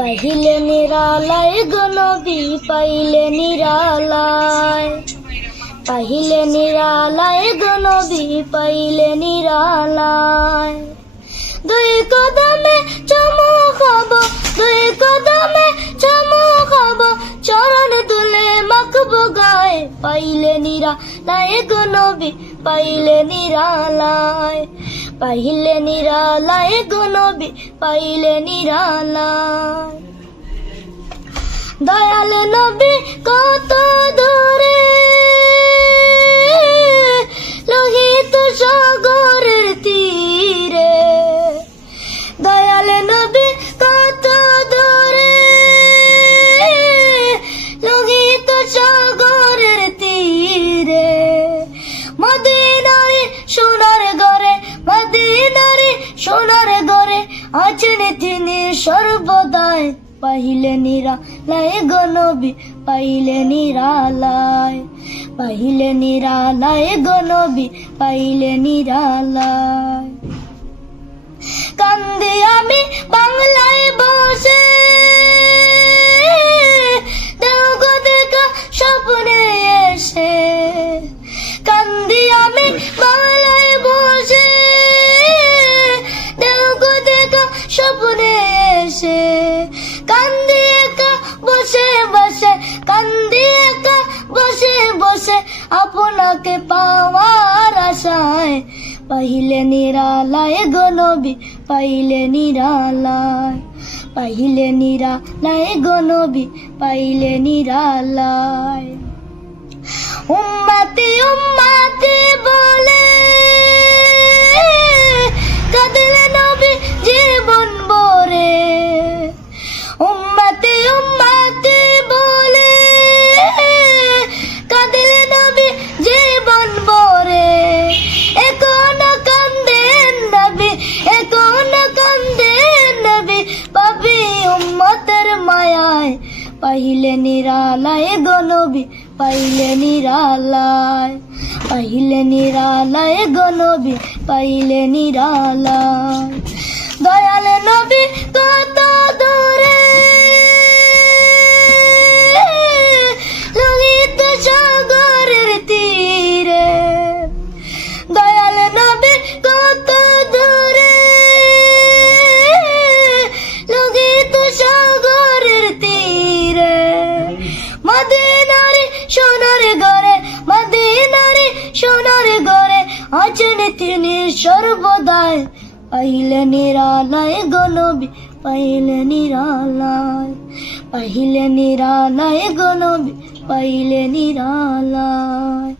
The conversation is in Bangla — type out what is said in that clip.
পাইলে নিরালায় গনবি পাইলে নিরালায় পাইলে নিরালায় গনবি পাইলে নিরালায় দুই কদমে চমু খাব দুই কদমে চমু খাব চরণ দুলে মাখব গায় পাইলে নিরালায় গনবি পাইলে নিরালায় পাইলে নিরালায় গনবি পাইলে নিরালায় দয়াল নবী কত দূরে? লোহিত সাগরের তীরে। দয়াল নবী কত দূরে? লোহিত সাগরের তীরে। মদিনারে সোনার ঘরে মদিনারে সোনার ঘরে আছেন তিনি সর্বদাই পাইলে নিরালায় নবী পাইলে নিরালায় পাইলে নিরালায় নবী পাইলে নিরালায়। বসে, কান্দি একা বসে বসে আপনাকে পাওয়ার আশায়। পাইলে নিরালায় গনবি পাইলে নিরালায়। পাইলে নিরালায় গনবি পাইলে নিরালায়। উম্মাতি মায়ায় পাইলে নিরালায় গনবি পাইলে নিরালায় পাইলে নিরালায় গনবি পাইলে নিরালায়। আছেন তিনি সর্বদাই পাইলে নিরালায় গনবি পাইলে নিরালায় পাইলে নিরালায় গনবি পাইলে নিরালায়।